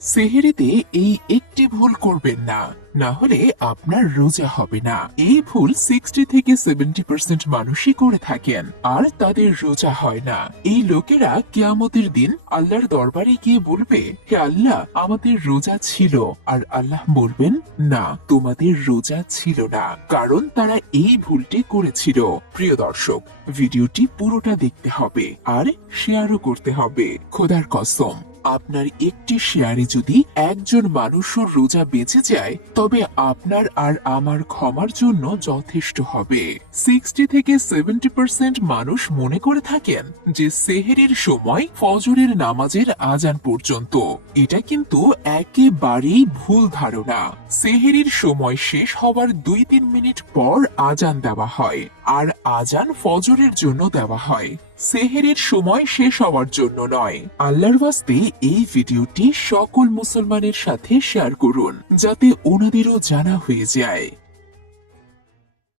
সেহেরিতে এই একটি ভুল করবেন না, না হলে আপনার রোজা হবে না। এই ভুল 60 থেকে 70% মানুষই করে থাকেন, আর তাদের রোজা হয় না। এই লোকেরা কিয়ামতের দিন আল্লাহর দরবারে গিয়ে বলবে, হে আল্লাহ, আমাদের রোজা ছিল। আর আল্লাহ বলবেন, না, তোমাদের রোজা ছিল না, কারণ তারা এই ভুলটি করেছিল। প্রিয় দর্শক, ভিডিওটি পুরোটা দেখতে হবে আর শেয়ারও করতে হবে। খোদার কসম, আপনার একটি শেয়ারে যদি একজন মানুষও রোজা বেঁচে যায়, তবে আপনার আর আমার ক্ষমার জন্য যথেষ্ট হবে। 60 থেকে 70% মানুষ মনে করে থাকেন যে সেহেরির সময় ফজরের নামাজের আজান পর্যন্ত। এটা কিন্তু একেবারেই ভুল ধারণা। সেহেরির সময় শেষ হওয়ার 2-3 মিনিট পর আজান দেওয়া হয়, আর আজান ফজরের জন্য দেওয়া হয়, সেহেরের সময় শেষ হওয়ার জন্য নয়। আল্লাহর ওয়াস্তে এই ভিডিওটি সকল মুসলমানের সাথে শেয়ার করুন, যাতে ওনাদেরও জানা হয়ে যায়।